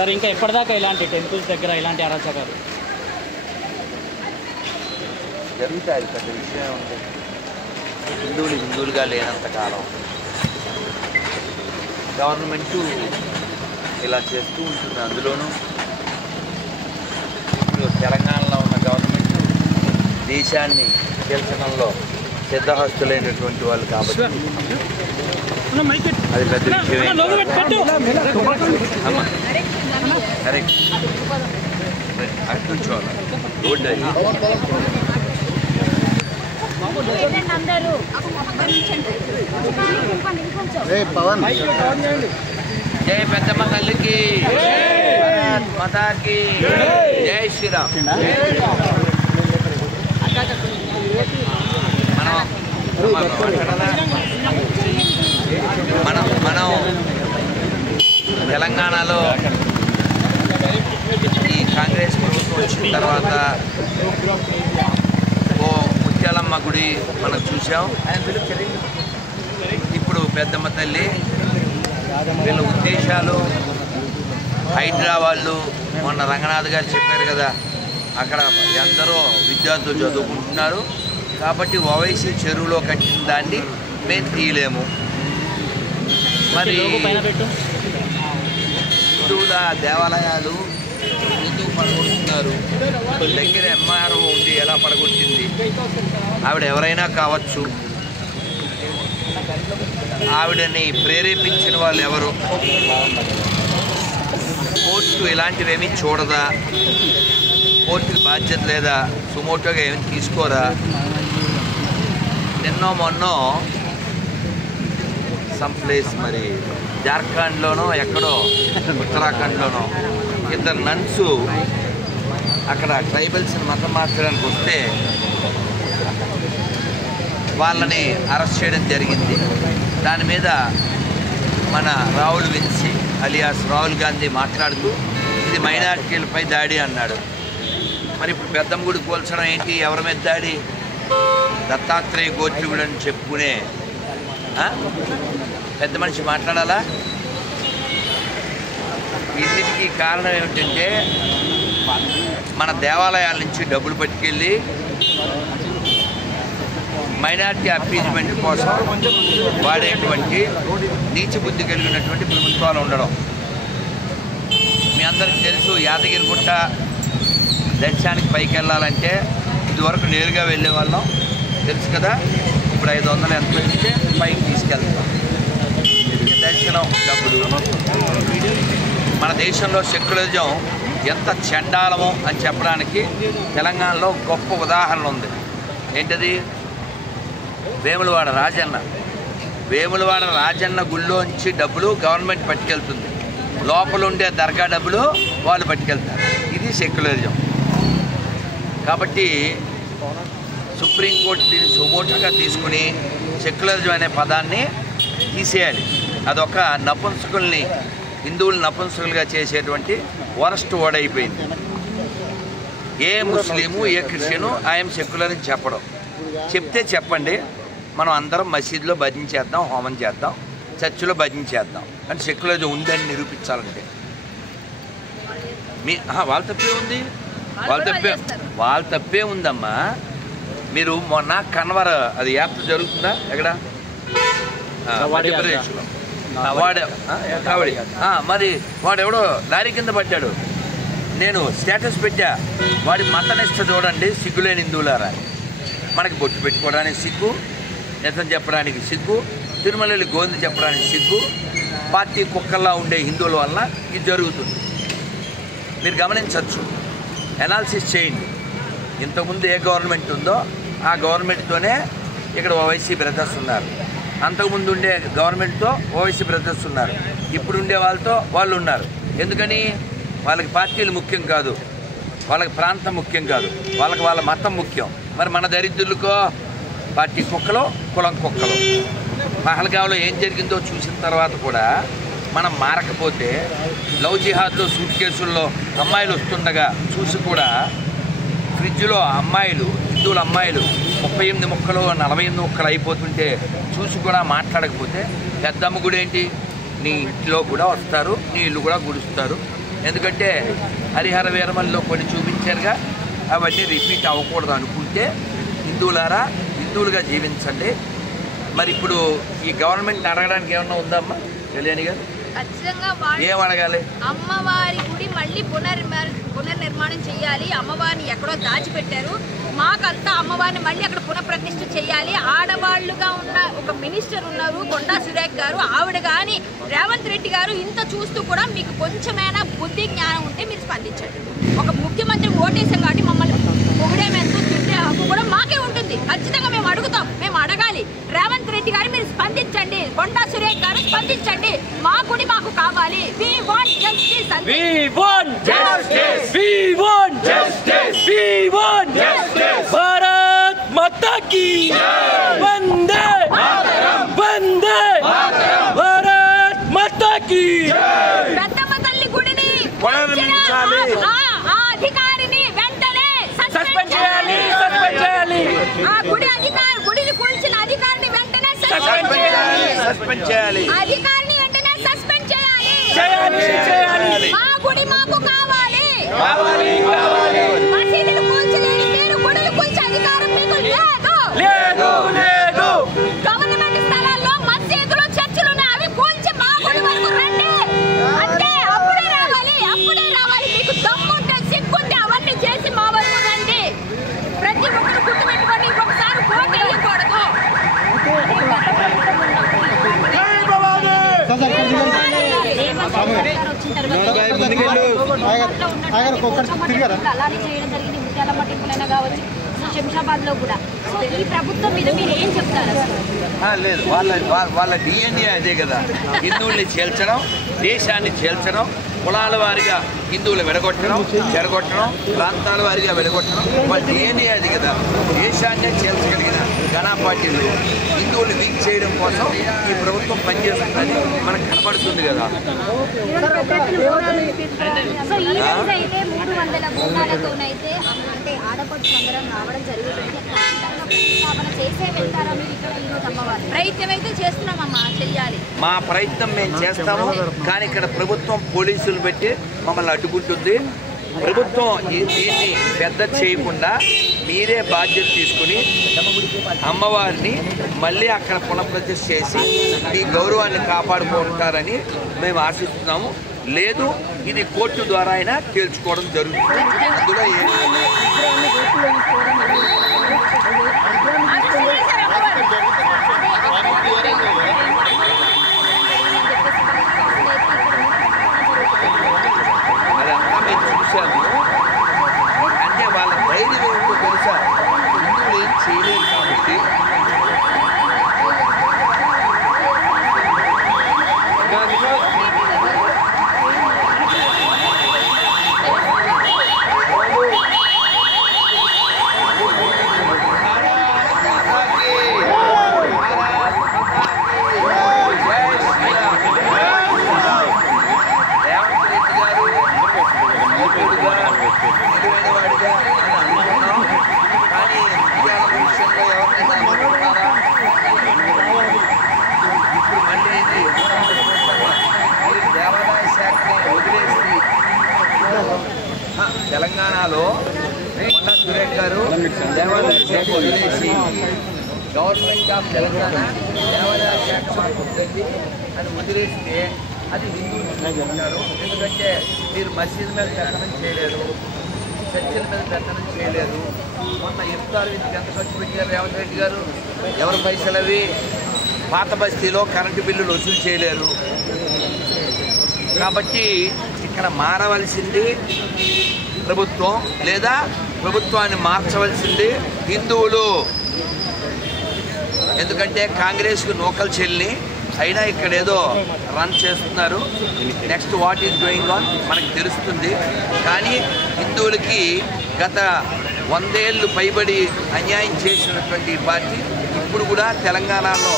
Sir ఇంకా ఎప్పటిదాకా ఇలాంటి టెంపుల్స్ దగ్గర ఇలాంటి అరాచకాలు జరుగుతాయి? పెద్ద విషయం ఉంది. హిందువులుగా లేనంత కాలం గవర్నమెంటు ఇలా చేస్తూ ఉంటుంది. అందులోనూ ఇప్పుడు తెలంగాణలో ఉన్న గవర్నమెంట్ దేశాన్ని గెలిచడంలో సిద్ధహస్తులైనటువంటి వాళ్ళు కాబట్టి అది పెద్ద విషయం. కరెక్ట్ అట్టుంచోవాలి రోడ్డు జై పెద్దమ్మ తల్లికి, మాతాకి జై శ్రీరామ్. మనం తెలంగాణలో ఈ కాంగ్రెస్ ప్రభుత్వం వచ్చిన తర్వాత ఓ ముత్యాలమ్మ గుడి మనం చూసాం. ఇప్పుడు పెద్దమ్మ తల్లి వీళ్ళ ఉద్దేశాలు హైదరాబాద్లో మొన్న రంగనాథ్ గారు చెప్పారు కదా, అక్కడ ఎందరో విద్యార్థులు చదువుకుంటున్నారు కాబట్టి ఓవైసీ చెరువులో కట్టిన దాన్ని మేము తీయలేము. మరి హిందువుల దేవాలయాలు ఎందుకు పడగొడుతున్నారు? దగ్గర ఎంఆర్ఓ ఉండి ఎలా పడగొట్టింది? ఆవిడ ఎవరైనా కావచ్చు. ఆవిడని ప్రేరేపించిన వాళ్ళు ఎవరు? కోర్టు ఇలాంటివేమీ చూడదా? కోర్టుకి బాధ్యత లేదా? సుమోటోగా ఏమి తీసుకోరా? నిన్నో మొన్నో సమ్ ప్లేస్ మరి జార్ఖండ్లోనో ఎక్కడో ఉత్తరాఖండ్లోనో ఇద్దరు నన్స్ అక్కడ ట్రైబల్స్ని మతం మార్చడానికి వస్తే వాళ్ళని అరెస్ట్ చేయడం జరిగింది. దాని మీద మన రాహుల్ విన్సీ అలియాస్ రాహుల్ గాంధీ మాట్లాడుతూ ఇది మైనారిటీలపై దాడి అన్నాడు. మరి ఇప్పుడు పెద్దమ్మ గుడి పోల్చడం ఏంటి? ఎవరి మీద దాడి? దత్తాత్రేయ గోత్రికుడు అని చెప్పుకునే పెద్ద మనిషి మాట్లాడాలా? ఇన్నిటికీ కారణం ఏమిటంటే మన దేవాలయాల నుంచి డబ్బులు పట్టుకెళ్ళి మైనారిటీ అపీజ్మెంట్ కోసం వాడేటువంటి నీచ బుద్ధి కలిగినటువంటి ప్రభుత్వాలు ఉండడం. మీ అందరికీ తెలుసు, యాదగిరిగుట్ట దర్శనానికి పైకి వెళ్ళాలంటే ఇదివరకు నేరుగా వెళ్ళే వాళ్ళం తెలుసు కదా. ఇప్పుడు 500 ఎంత పెడితే పైకి తీసుకెళ్తాం. దర్శనం డబ్బులు. మన దేశంలో సెక్యులరిజం ఎంత చండాలమో అని చెప్పడానికి తెలంగాణలో గొప్ప ఉదాహరణ ఉంది. ఏంటది? వేములవాడ రాజన్న గుళ్ళోంచి డబ్బులు గవర్నమెంట్ పట్టుకెళ్తుంది. లోపల ఉండే దర్గా డబ్బులు వాళ్ళు పట్టుకెళ్తారు. ఇది సెక్యులరిజం. కాబట్టి సుప్రీంకోర్టు దీన్ని సుమోటోగా తీసుకుని సెక్యులరిజం అనే పదాన్ని తీసేయాలి. అదొక నపుంసకుల్ని, హిందువులు నపుంసకులుగా చేసేటువంటి వరస్ట్ వర్డ్ అయిపోయింది. ఏ ముస్లిము ఏ క్రిస్టియను ఐఎమ్ సెక్యులర్ అని చెప్పడం. చెప్తే చెప్పండి, మనం అందరం మసీదులో భజన చేద్దాం, హోమం చేద్దాం, చర్చిలో భజన చేద్దాం. కానీ సెక్యులరిజం ఉందని నిరూపించాలంటే వాళ్ళ తప్పే ఉంది. వాళ్ళ తప్పే ఉందమ్మా. మీరు మొన్న కన్వర్ అది యాత్ర జరుగుతుందా ఎక్కడ? మధ్యప్రదేశ్లో. కావడి. మరి వాడెవడో లారీ కింద పడ్డాడు. నేను స్టేటస్ పెట్టా, వాడి మతనిష్ట చూడండి, సిగ్గులేని హిందువులారా. మనకి బొట్టు పెట్టుకోవడానికి సిగ్గు, నిజం చెప్పడానికి సిగ్గు, తిరుమలని గోంది చెప్పడానికి సిగ్గు, పార్టీ కుక్కల్లా ఉండే హిందువుల వల్ల ఇది జరుగుతుంది. మీరు గమనించవచ్చు, అనాలిసిస్ చేయండి. ఇంతకుముందు ఏ గవర్నమెంట్ ఉందో ఆ గవర్నమెంట్తోనే ఇక్కడ ఓవైసీ బ్రదర్స్ ఉన్నారు. అంతకుముందు ఉండే గవర్నమెంట్తో ఓవైసీ బ్రదర్స్ ఉన్నారు. ఇప్పుడు ఉండే వాళ్ళతో వాళ్ళు ఉన్నారు. ఎందుకని? వాళ్ళకి పార్టీలు ముఖ్యం కాదు, వాళ్ళకి ప్రాంతం ముఖ్యం కాదు, వాళ్ళకి వాళ్ళ మతం ముఖ్యం. మరి మన దరిద్రులకో పార్టీ కుక్కలు, కులం కుక్కలు. పహల్గావ్లో ఏం జరిగిందో చూసిన తర్వాత కూడా మనం మారకపోతే, లవ్ జిహాద్లో సూట్ కేసుల్లో అమ్మాయిలు వస్తుండగా చూసి కూడా ఫ్రిడ్జ్లో అమ్మాయిలు, హిందువుల అమ్మాయిలు 38 ముక్కలు 48 ముక్కలు అయిపోతుంటే చూసి కూడా మాట్లాడకపోతే పెద్దమ్మ గుడి ఏంటి? నీ ఇంట్లో కూడా వస్తారు, నీ ఇల్లు కూడా గుడుస్తారు, ఎందుకంటే హరిహర వీరమల్లో కొన్ని చూపించారుగా, అవన్నీ రిపీట్ అవ్వకూడదు అనుకుంటే హిందువులారా హిందువులుగా జీవించండి. మరి ఇప్పుడు ఈ గవర్నమెంట్ అడగడానికి ఏమన్నా ఉందమ్మా కళ్యాణి గారు? ఖచ్చితంగా ఏం అడగాలి? అమ్మవారి గుడి మళ్ళీ పునర్నిర్మాణం చేయాలి. అమ్మవారిని ఎక్కడో దాచిపెట్టారు, మాకంతా అమ్మవారిని మళ్ళీ అక్కడ పునఃప్రతిష్ఠ చేయాలి. ఆడవాళ్లుగా ఉన్న ఒక మినిస్టర్ ఉన్నారు కొండా సురేఖ్ గారు, ఆవిడ కానీ రేవంత్ రెడ్డి గారు ఇంత చూస్తూ కూడా మీకు కొంచెమైనా బుద్ధి జ్ఞానం ఉంటే మీరు స్పందించండి. ఒక ముఖ్యమంత్రి ఓటేసాం కాబట్టి మమ్మల్ని పొగిడేమెంతో తిట్టే హక్కు కూడా మాకే ఉంటుంది. ఖచ్చితంగా మేము అడుగుతాం, మేము అడగాలి. రేవంత్ రెడ్డి గారు మీరు స్పందించండి, కొండా సురేఖ్ గారు స్పందించండి. మా గుడి మాకు కావాలి. We want justice. We want justice. We want justice. We want justice. Bharat Mata కీ వందే మాతరం. వందే మాతరం. భారత్ మాతా కీ పెద్దమ్మ తల్లి గుడిని పునర్నిర్మించాలి. ఆ అధికారిని వెంటనే సస్పెండ్ చేయాలి. సస్పెండ్ చేయాలి. ఆ గుడిని కూల్చిన అధికారిని వెంటనే సస్పెండ్ చేయాలి. అధికారిని వెంటనే సస్పెండ్ చేయాలి. చేయాలి. మా గుడి మాకు కావాలి. కావాలి కావాలి. మసీదులు కూల్చలేని మీరు గుడులు కూల్చే అధికారం మీకు లేదు. లేదు లేదు. గవర్నమెంట్ స్థలాల్లో మసీదులు చర్చిలు ఉన్నాయి, అవి కూల్చి మా గుడి వరకు రండి అంటే అప్పుడే రావాలి. మీకు దమ్ముంటే సిగ్గుంటే అవన్నీ చేసి మా వరకు రండి. ప్రతి ఒక్కరు గుర్తుపెట్టుకోండి, ఇంకొకసారి ఓటు వేయకూడదు. అలానే చేయడం జరిగింది ముత్యాల పట్టింపులైనా కావచ్చు, శంషాబాద్ లో కూడా. సో ఈ ప్రభుత్వం మీద మీరు ఏం చెప్తారు? లేదు, వాళ్ళ డిఎన్ఏ అదే కదా, హిందువుల్ని చేల్చడం, దేశాన్ని చేల్చడం, కులాల వారిగా హిందువులు విడగొట్టడం, చెడగొట్టడం, ప్రాంతాల వారిగా విడగొట్టడం, వాళ్ళ డిఎన్ఏ అది కదా. దేశాన్నే చేల్చగలిగిన గణా పార్టీలు హిందువులు వీక్ చేయడం కోసం ఈ ప్రభుత్వం పనిచేస్తుందని మనకు కనపడుతుంది కదా. సో ఈ రోజు అయితే 300 బోనాలతోనైతే అంటే ఆడపడుచులందరం రావడం జరుగుతుంది. ప్రతిష్టాపన చేసే వెళ్తారా మీరు ఇక్కడ ఈరోజు అమ్మవారు? ప్రయత్నం అయితే చేస్తున్నామమ్మా, చెయ్యాలి. మా ప్రయత్నం మేము చేస్తాము, కానీ ఇక్కడ ప్రభుత్వం పోలీసులు పెట్టి మమ్మల్ని అడ్డుకుంటుంది. ప్రభుత్వం దీన్ని పెద్ద చేయకుండా మీరే బాధ్యత తీసుకుని అమ్మవారిని మళ్ళీ అక్కడ పునఃప్రతిష్ఠ చేసి మీ గౌరవాన్ని కాపాడుకుంటారని మేము ఆశిస్తున్నాము. లేదు, ఇది కోర్టు ద్వారా అయినా తేల్చుకోవడం జరుగుతుంది. అందులో అదంతా మేము చూశాము. అంటే వాళ్ళ ధైర్యం ఏమిటో తెలుసా, హిందువులు ఏం చేయలేదు కాబట్టి తెలంగాణలో కొండా సురేఖ్ గారు దేవాదాయ శాఖ వదిలేసి గవర్నమెంట్ ఆఫ్ తెలంగాణ దేవాదాయ శాఖ మాకు ఉంటుంది అని వదిలేస్తే అది హిందువులు ఉంటారు. ఎందుకంటే మీరు మసీదు మీద పెత్తనం చేయలేరు, చర్చిల మీద పెత్తనం చేయలేరు. మొన్న ఇఫ్తార్ ఇంటికి ఎంత ఖర్చు పెట్టారు రేవంత్ రెడ్డి గారు? ఎవరి పైసలు అవి? పాత బస్తీలో కరెంటు బిల్లులు వసూలు చేయలేరు. కాబట్టి ఇక్కడ మారవలసింది ప్రభుత్వం, లేదా ప్రభుత్వాన్ని మార్చవలసింది హిందువులు. ఎందుకంటే కాంగ్రెస్కు నూకలు చెల్లి అయినా ఇక్కడ ఏదో రన్ చేస్తున్నారు. Next what is going on మనకు తెలుస్తుంది. కానీ హిందువులకి గత 100 ఏళ్ళు పైబడి అన్యాయం చేసినటువంటి పార్టీ ఇప్పుడు కూడా తెలంగాణలో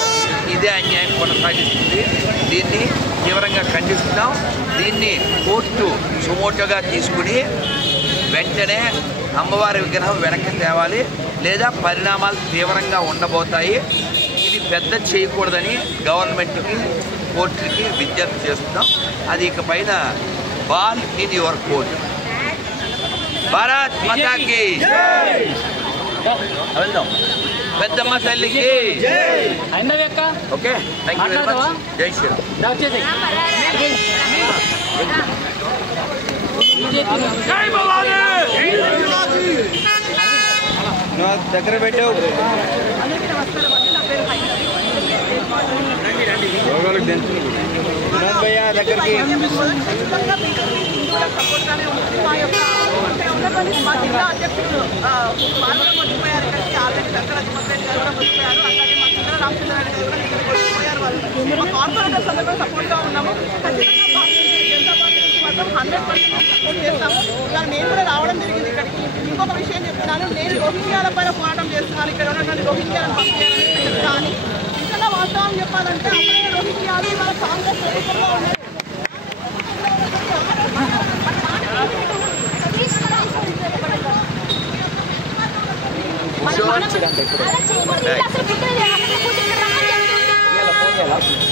ఇదే అన్యాయం కొనసాగిస్తుంది. దీన్ని తీవ్రంగా ఖండిస్తున్నాం. దీన్ని కోర్టు సుమోటోగా తీసుకుని వెంటనే అమ్మవారి విగ్రహం వెనక్కి తేవాలి, లేదా పరిణామాలు తీవ్రంగా ఉండబోతాయి. ఇది పెద్ద చేయకూడదని గవర్నమెంట్కి, కోర్టుకి విజ్ఞప్తి చేస్తున్నాం. అది ఇకపైన ball in your court. Bharat మాతాకి వెళ్దాం. పెద్దమ్మ తల్లికి okay. Thank you very much. జై శ్రీరామ్. దగ్గర పెట్టావు దగ్గరికి మా జిల్లా అధ్యక్షుడు వచ్చిపోయారు. ఇక్కడికి ఆల్రెడీ వెంకటరమణరెడ్డి గారు కూడా వచ్చిపోయారు. అలాగే మా జిల్లా రామచంద్రారెడ్డి గారు కూడా ఇక్కడికి వచ్చిపోయారు. వాళ్ళు మా కార్పొరేటర్స్ అందరూ కూడా సపోర్ట్గా ఉన్నాము. ఖచ్చితంగా భారతీయ జనతా పార్టీ నుంచి మాత్రం 100% సపోర్ట్ చేస్తాము. ఇవాళ నేను కూడా రావడం జరిగింది ఇక్కడికి. ఇంకొక విషయం చెప్తున్నాను, నేను రోహింగ్యాల పైన పోరాటం చేస్తున్నాను. ఇక్కడ ఉన్నటువంటి రోహింగ్యాలను పంపించాలని చెప్తాను. నిజంగా వాస్తవం చెప్పాలంటే అప్పుడే రోహింగ్యాలు ఇవాళ కాంగ్రెస్ ప్రభుత్వంలో ఉన్నారు.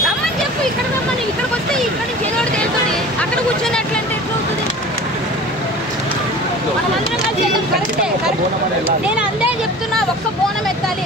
రమ్మని చెప్పు, ఇక్కడ రమ్మని. ఇక్కడికి వస్తే ఇక్కడ నుంచి ఏదో తెలుస్తుంది. అక్కడ కూర్చొని అట్లంటే ఎట్లా అవుతుంది? మనమందరం కలిసి వెళ్ళాం. కరెక్టే. నేను అందే చెప్తున్నా, ఒక్క బోనం ఎత్తాలి.